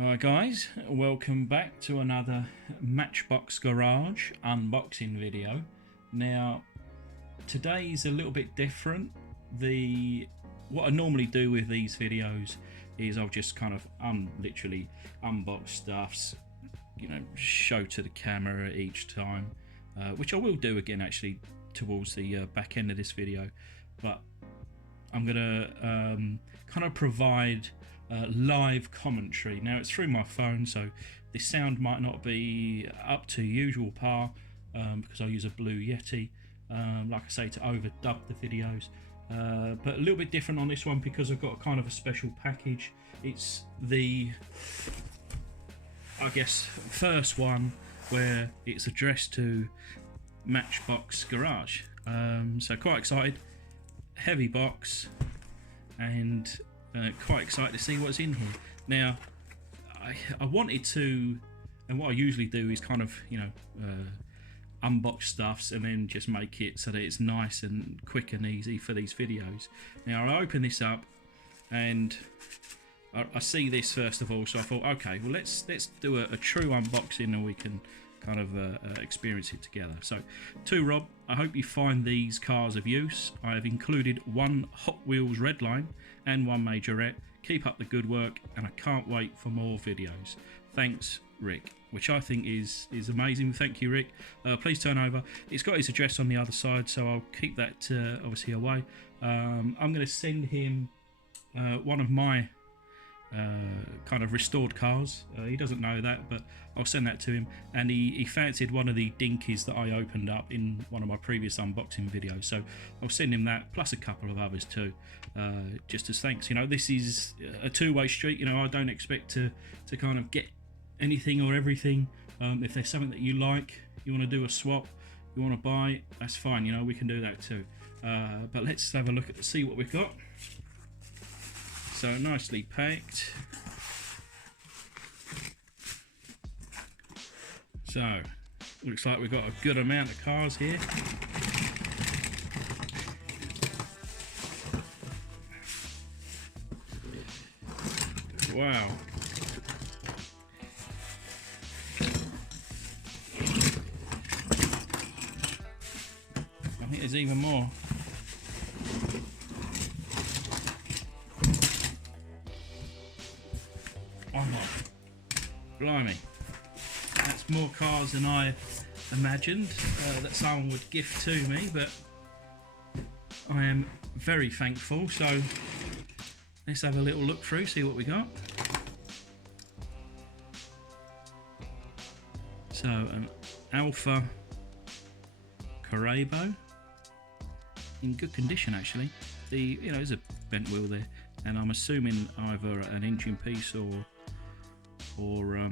Alright guys, welcome back to another Matchbox Garage unboxing video. Now today's a little bit different. What I normally do with these videos is I'll just kind of literally unbox stuffs, you know, show to the camera each time, which I will do again actually towards the back end of this video, but I'm gonna kind of provide live commentary. Now it's through my phone, so the sound might not be up to usual par because I use a Blue Yeti, like I say, to overdub the videos, but a little bit different on this one because I've got kind of a special package. It's the, I guess, first one where it's addressed to Matchbox Garage, so quite excited. Heavy box, and quite excited to see what's in here. Now I wanted to, and what I usually do is kind of, you know, unbox stuffs and then just make it so that it's nice and quick and easy for these videos. Now I open this up and I see this first of all, so I thought, okay, well let's do a true unboxing and we can kind of experience it together. So to Rob, I hope you find these cars of use. I have included one Hot Wheels Redline and one Majorette. Keep up the good work and I can't wait for more videos. Thanks, Rick, which I think is amazing. Thank you, Rick. Please turn over. It's got his address on the other side, so I'll keep that obviously away. I'm going to send him one of my kind of restored cars. He doesn't know that, but I'll send that to him. And he fancied one of the dinkies that I opened up in one of my previous unboxing videos, so I'll send him that, plus a couple of others too, just as thanks. You know, this is a two-way street. You know, I don't expect to kind of get anything or everything. If there's something that you like, you want to do a swap, you want to buy, that's fine. You know, we can do that too. But let's have a look at see what we've got. So nicely packed. So looks like we've got a good amount of cars here. Wow. I think there's even more. Oh my, blimey, that's more cars than I imagined that someone would gift to me, but I am very thankful. So let's have a little look through, see what we got. So an Alfa Carabo in good condition actually. You know, there's a bent wheel there, and I'm assuming either an engine piece or a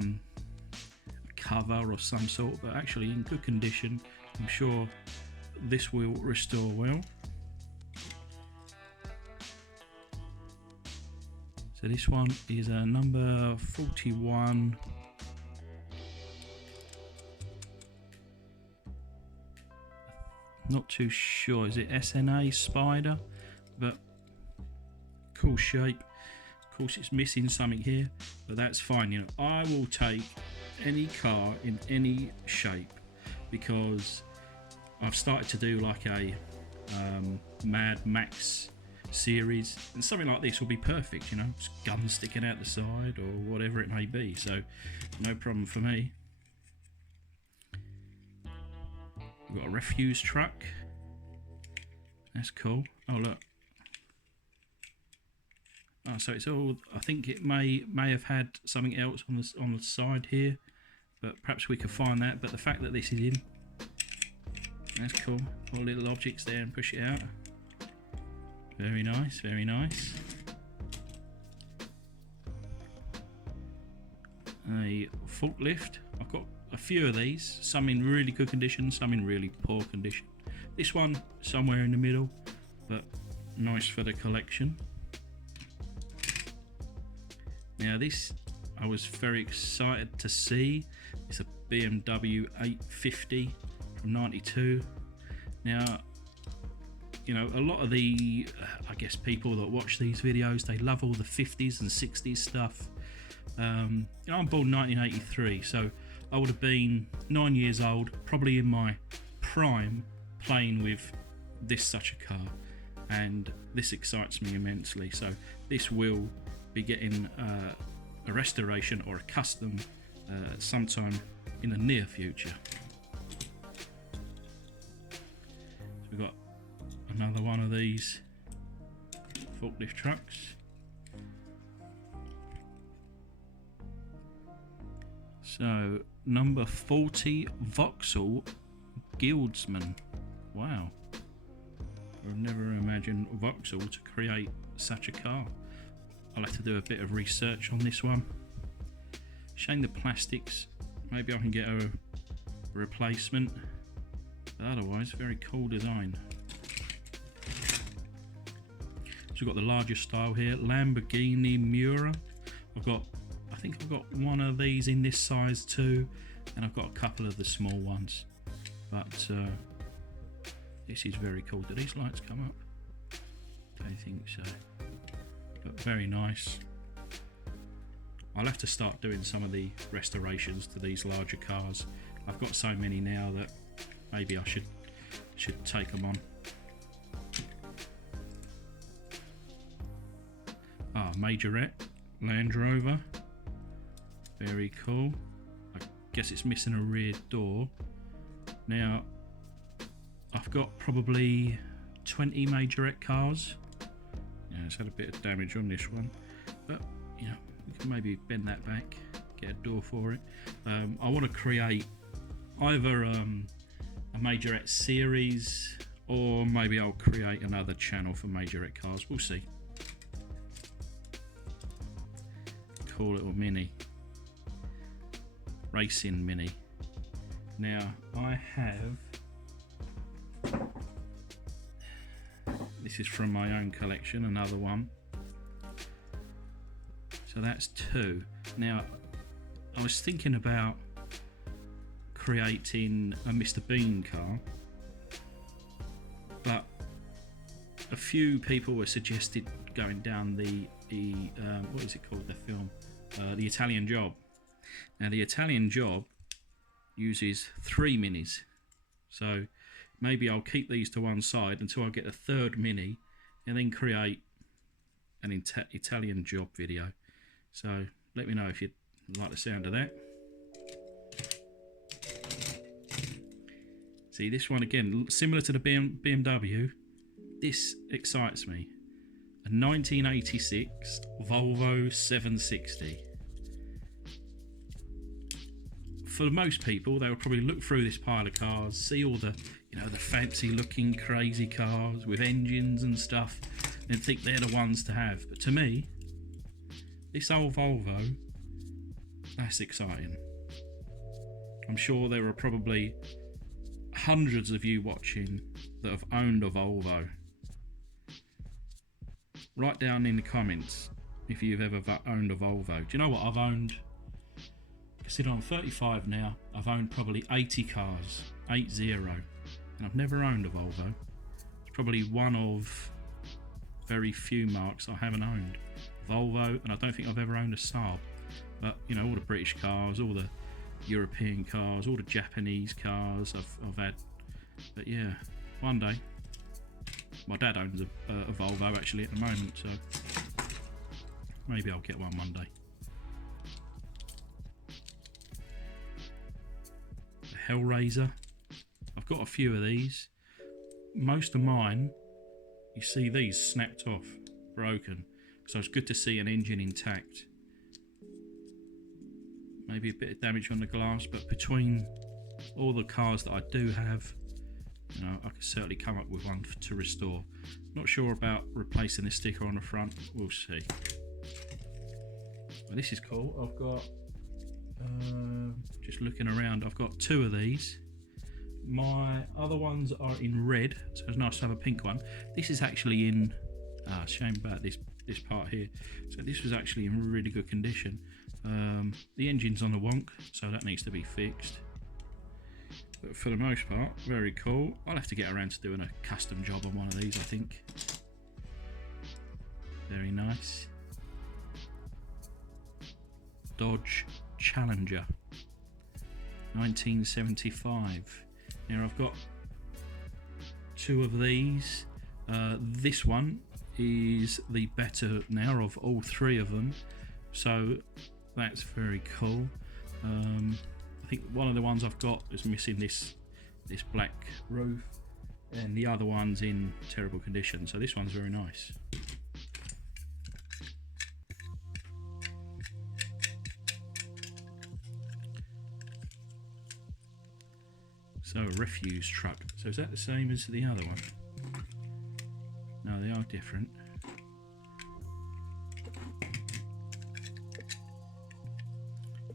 cover or some sort, but actually in good condition. I'm sure this will restore well. So this one is a number 41. Not too sure, is it SNA Spider? But cool shape. Of course it's missing something here, but that's fine. You know, I will take any car in any shape because I've started to do like a Mad Max series, and something like this will be perfect. You know, just guns sticking out the side or whatever it may be, so no problem for me. We've got a refuse truck. That's cool. Oh look. Oh, so it's all, I think it may have had something else on the side here, but perhaps we could find that. But the fact that this is in, that's cool. All little objects there and push it out. Very nice, very nice. A forklift. I've got a few of these, some in really good condition, some in really poor condition. This one somewhere in the middle, but nice for the collection. Now this I was very excited to see. It's a BMW 850 from 92. Now, you know, a lot of the I guess people that watch these videos, they love all the 50s and 60s stuff, I'm born 1983, so I would have been 9 years old, probably in my prime, playing with this such a car, and this excites me immensely. So this will be getting a restoration or a custom sometime in the near future. So we've got another one of these forklift trucks. So number 40 Vauxhall Guildsman. Wow, I've never imagined Vauxhall to create such a car. I'll have to do a bit of research on this one. Shame the plastics, maybe I can get a replacement, but otherwise very cool design. So we've got the larger style here, Lamborghini Miura. I think I've got one of these in this size too, and I've got a couple of the small ones, but this is very cool. Do these lights come up? Don't think so, but very nice. I'll have to start doing some of the restorations to these larger cars. I've got so many now that maybe I should take them on. Majorette Land Rover, very cool. I guess it's missing a rear door. Now I've got probably 20 Majorette cars. Yeah, it's had a bit of damage on this one, but you know, we can maybe bend that back, get a door for it. I want to create either a Majorette series, or maybe I'll create another channel for Majorette cars. We'll see. Cool little Mini, racing Mini. Now I have, this is from my own collection, another one. So that's two. Now I was thinking about creating a Mr. Bean car, but a few people were suggested going down the what is it called, the film, The Italian Job. Now the Italian Job uses 3 minis, so maybe I'll keep these to one side until I get a third mini and then create an Italian Job video. So let me know if you'd like the sound of that. See, this one again, similar to the BMW, this excites me. A 1986 Volvo 760. For most people, they will probably look through this pile of cars, see all the, you know, the fancy looking crazy cars with engines and stuff, and think they're the ones to have. But to me, this old Volvo, that's exciting. I'm sure there are probably hundreds of you watching that have owned a Volvo. Write down in the comments if you've ever owned a Volvo. Do you know what I've owned? Consider I'm 35 now. I've owned probably 80 cars, 80, and I've never owned a Volvo. It's probably one of very few marques I haven't owned. Volvo, and I don't think I've ever owned a Saab. But you know, all the British cars, all the European cars, all the Japanese cars I've had. But yeah, one day. My dad owns a Volvo actually at the moment, so maybe I'll get one day. The Hellraiser. I've got a few of these. Most of mine, you see these snapped off, broken. So it's good to see an engine intact. Maybe a bit of damage on the glass, but between all the cars that I do have, you know, I could certainly come up with one to restore. Not sure about replacing the sticker on the front. We'll see. Well, this is cool. I've got, just looking around, I've got 2 of these. My other ones are in red, so it's nice to have a pink one. This is actually in, shame about this part here. So this was actually in really good condition. The engine's on the wonk, so that needs to be fixed. But for the most part, very cool. I'll have to get around to doing a custom job on one of these, I think. Very nice. Dodge Challenger 1975. Now I've got two of these. This one is the better now of all three of them, so that's very cool. I think one of the ones I've got is missing this black roof, and the other one's in terrible condition, so this one's very nice. So a refuse truck. So is that the same as the other one? No, they are different.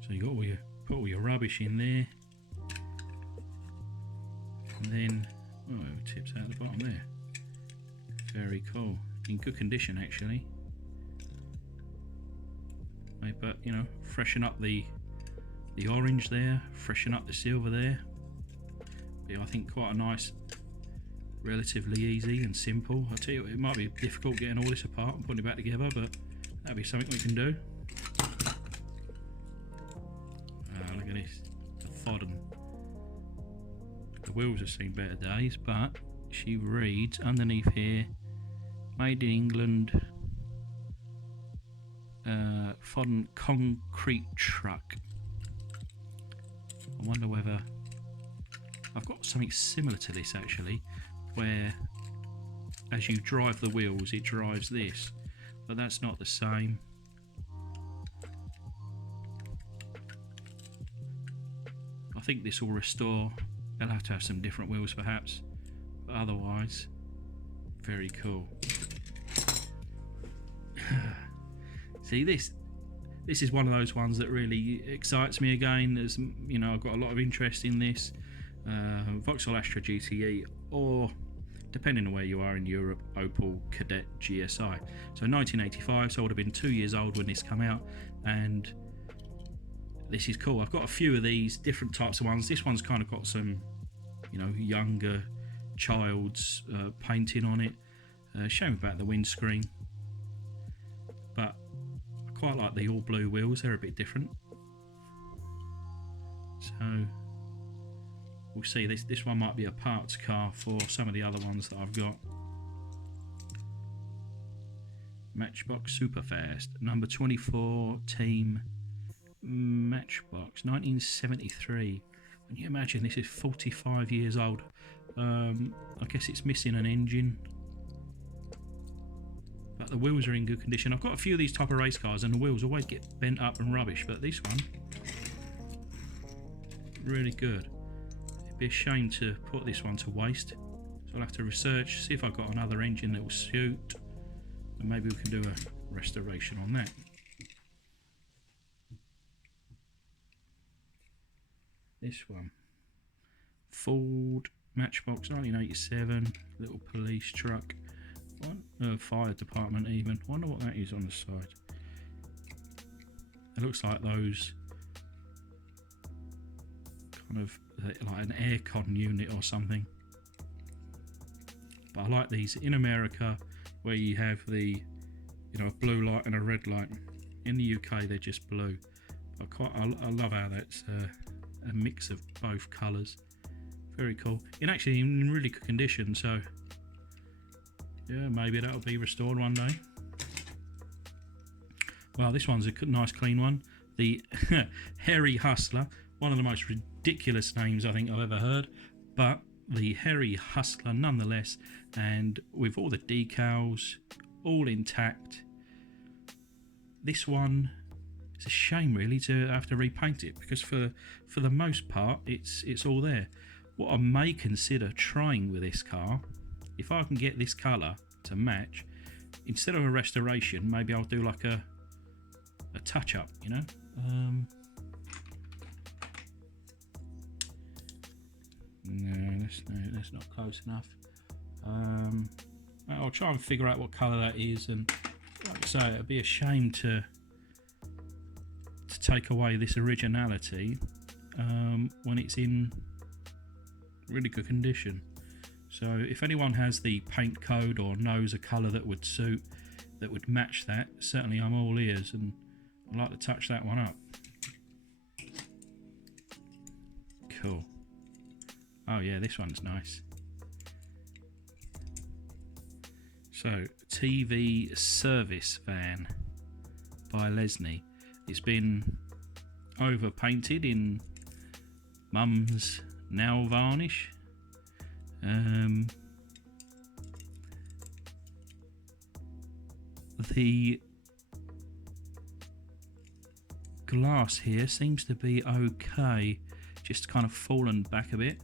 So you got all your, put all your rubbish in there, and then it tips out the bottom there. Very cool. In good condition actually. But you know, freshen up the orange there, freshen up the silver there. But I think quite a nice, relatively easy and simple. I'll tell you, it might be difficult getting all this apart and putting it back together, but that'll be something we can do. Look at this, the Fodden. The wheels have seen better days, but she reads underneath here, made in England, Fodden concrete truck. I wonder whether I've got something similar to this actually, where as you drive the wheels it drives this, but that's not the same. I think this will restore. They'll have to have some different wheels perhaps, but otherwise very cool. See, this is one of those ones that really excites me again. There's, you know, I've got a lot of interest in this. Vauxhall Astra GTE, or depending on where you are in Europe, Opel Kadett GSI. So 1985, so I would have been 2 years old when this came out, and this is cool. I've got a few of these different types of ones. This one's kind of got some, you know, younger child's painting on it. Shame about the windscreen, but I quite like the all blue wheels. They're a bit different. So we'll see. This one might be a parts car for some of the other ones that I've got. Matchbox Superfast, number 24, team Matchbox, 1973. Can you imagine, this is 45 years old. I guess it's missing an engine, but the wheels are in good condition. I've got a few of these type of race cars and the wheels always get bent up and rubbish, but this one, really good. It'd be a shame to put this one to waste, so I'll have to research, see if I've got another engine that will suit, and maybe we can do a restoration on that. This one, Ford Matchbox 1987, little police truck, fire department even. Wonder what that is on the side. It looks like those kind of like an aircon unit or something. But I like these in America, where you have the, you know, a blue light and a red light. In the UK they're just blue. I love how that's a mix of both colours. Very cool. Actually in really good condition, so yeah, maybe that'll be restored one day. Well, this one's a nice clean one. The Hairy Hustler, one of the most ridiculous names I think I've ever heard, but the Hairy Hustler nonetheless, and with all the decals all intact. This one, it's a shame really to have to repaint it, because for the most part it's all there. What I may consider trying with this car, if I can get this colour to match, instead of a restoration, maybe I'll do like a touch up, you know. No, that's not close enough. I'll try and figure out what colour that is, and like I say, it'd be a shame to take away this originality when it's in really good condition. So if anyone has the paint code or knows a colour that would suit, that would match that, certainly I'm all ears, and I'd like to touch that one up. Cool. Oh yeah, this one's nice. So, TV service van by Lesney. It's been over painted in Mum's nail varnish. The glass here seems to be okay, just kind of fallen back a bit.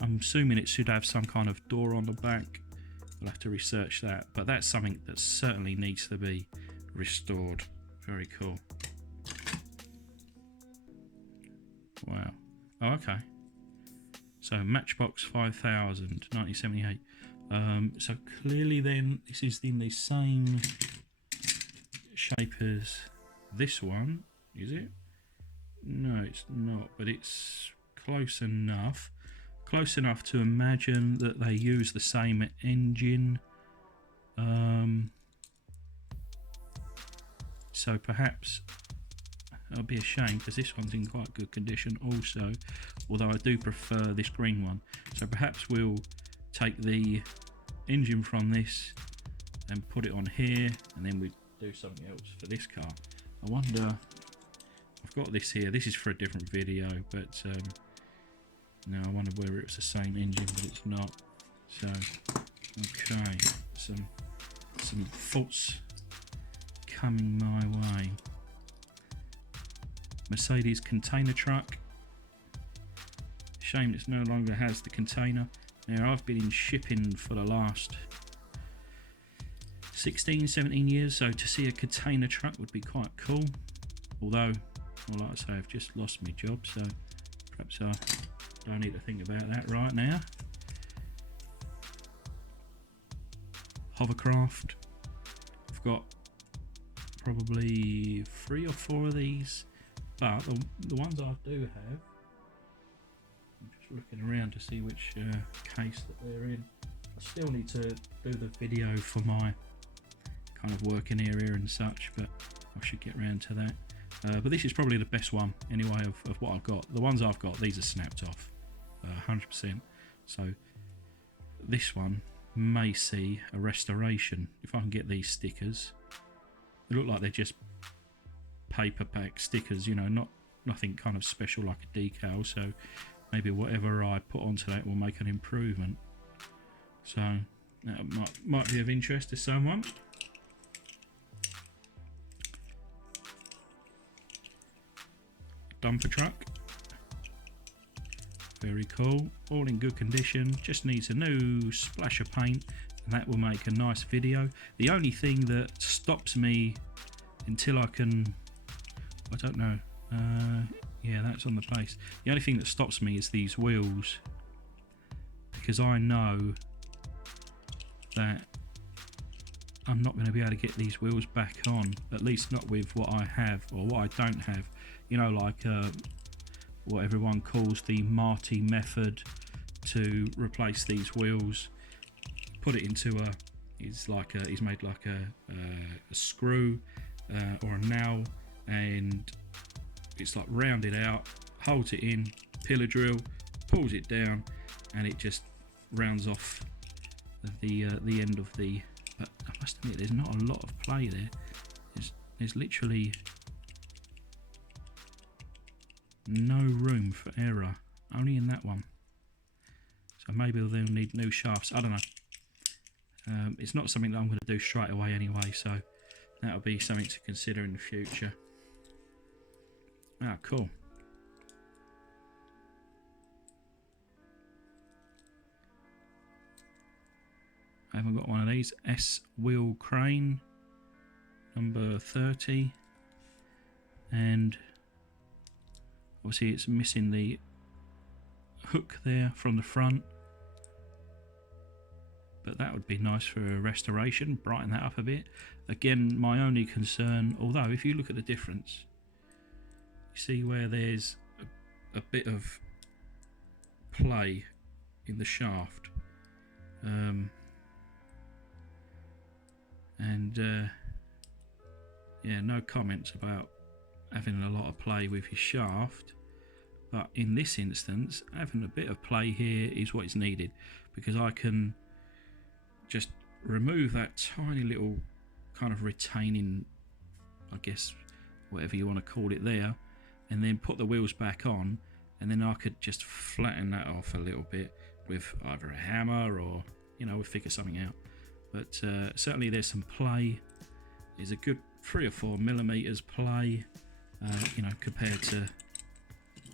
I'm assuming it should have some kind of door on the back. I'll have to research that, but that's something that certainly needs to be restored. Very cool. Wow. Oh, okay. So Matchbox 5000, 1978. So clearly then this is in the same shape as this one, is it? No, it's not, but it's close enough. Close enough to imagine that they use the same engine. So perhaps that'll be a shame because this one's in quite good condition also, although I do prefer this green one. So perhaps we'll take the engine from this and put it on here, and then we do something else for this car. I wonder, I've got this here, this is for a different video, but no, I wonder whether it's the same engine, but it's not. So okay, some faults coming my way. Mercedes container truck. Shame it no longer has the container. Now I've been in shipping for the last 16, 17 years, so to see a container truck would be quite cool. Although, well, like I say, I've just lost my job, so perhaps I don't need to think about that right now. Hovercraft. I've got probably 3 or 4 of these, but the ones I do have, I'm just looking around to see which case that they're in. I still need to do the video for my kind of working area and such, but I should get around to that. But this is probably the best one anyway of what I've got. The ones I've got, these are snapped off 100%. So this one may see a restoration if I can get these stickers. They look like they're just paperback stickers, you know, nothing kind of special like a decal. So maybe whatever I put onto that will make an improvement. So that might be of interest to someone. Dumper truck, very cool, all in good condition, just needs a new splash of paint and that will make a nice video. The only thing that stops me until I can, I don't know, yeah, that's on the place. The only thing that stops me is these wheels, because I know that I'm not going to be able to get these wheels back on, at least not with what I have or what I don't have. You know, like what everyone calls the Marty method to replace these wheels. Put it into he's made like a screw or a nail, and it's like rounded out, holds it in, pillar drill, pulls it down, and it just rounds off the end of the. But I must admit, there's not a lot of play there. There's literally no room for error, only in that one. So maybe they'll need new shafts, I don't know. It's not something that I'm going to do straight away anyway, so that'll be something to consider in the future. Ah, cool. I haven't got one of these. S-wheel crane, number 30, and obviously it's missing the hook there from the front, but that would be nice for a restoration, brighten that up a bit. Again, my only concern, although if you look at the difference, you see where there's a bit of play in the shaft, and And yeah, no comments about having a lot of play with his shaft, but in this instance having a bit of play here is what is needed, because I can just remove that tiny little kind of retaining, I guess, whatever you want to call it there, and then put the wheels back on, and then I could just flatten that off a little bit with either a hammer or, you know, we'll figure something out. But certainly there's some play. There's a good 3 or 4 millimeters play, you know, compared to,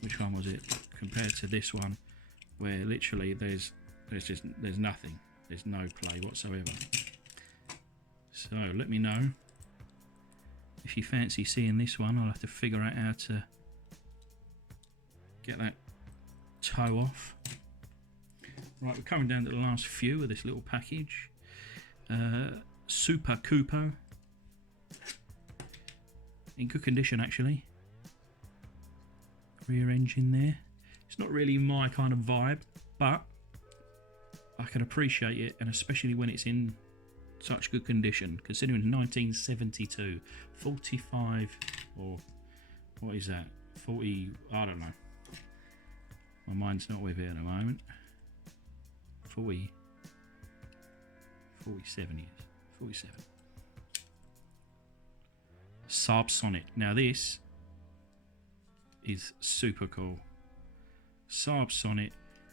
which one was it? Compared to this one, where literally there's nothing. There's no play whatsoever. So let me know if you fancy seeing this one. I'll have to figure out how to get that toe off. Right, we're coming down to the last few of this little package. Super Cooper, in good condition actually. Rear engine there. It's not really my kind of vibe, but I can appreciate it, and especially when it's in such good condition, considering 1972, 45, or what is that, 40, I don't know, my mind's not with it at the moment. 47 years, 47. Saab Sonnet. Now this is super cool. Saab Sonnet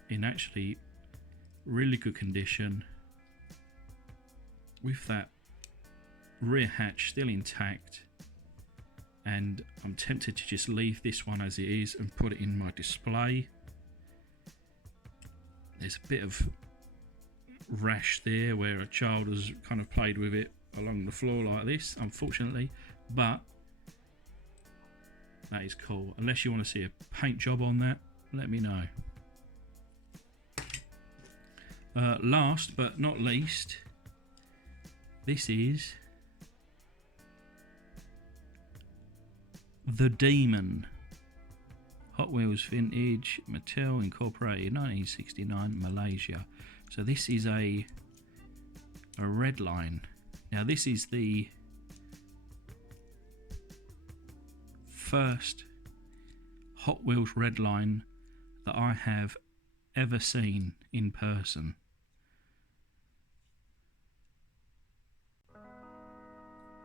in actually really good condition, with that rear hatch still intact, and I'm tempted to just leave this one as it is and put it in my display. There's a bit of rash there where a child has kind of played with it along the floor like this, unfortunately, but that is cool. Unless you want to see a paint job on that, let me know. Last but not least, this is the Demon. Hot Wheels Vintage, Mattel Incorporated, 1969, Malaysia. So this is a red line. Now this is the first Hot Wheels red line that I have ever seen in person.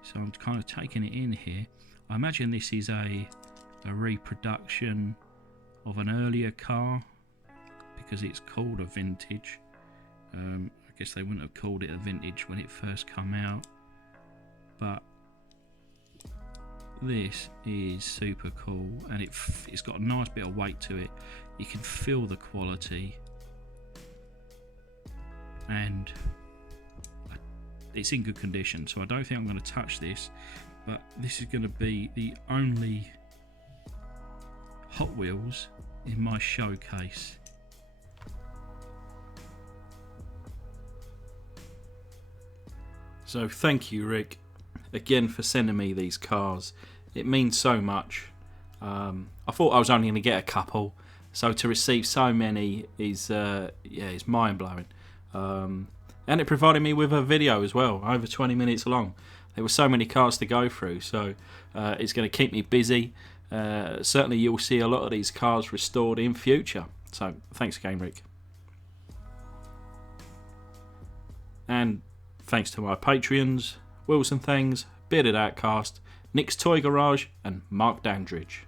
So I'm kind of taking it in here. I imagine this is a reproduction of an earlier car, because it's called a vintage. I guess they wouldn't have called it a vintage when it first came out, but this is super cool, and it's got a nice bit of weight to it. You can feel the quality, and it's in good condition, so I don't think I'm going to touch this, but this is going to be the only Hot Wheels in my showcase. So thank you, Rick, again for sending me these cars. It means so much. I thought I was only going to get a couple, so to receive so many is it's mind-blowing. And it provided me with a video as well, over 20 minutes long. There were so many cars to go through, so it's going to keep me busy. Certainly you'll see a lot of these cars restored in future. So thanks again, Rick. And thanks to my Patreons, Wilson Things, Bearded Outcast, Nick's Toy Garage and Mark Dandridge.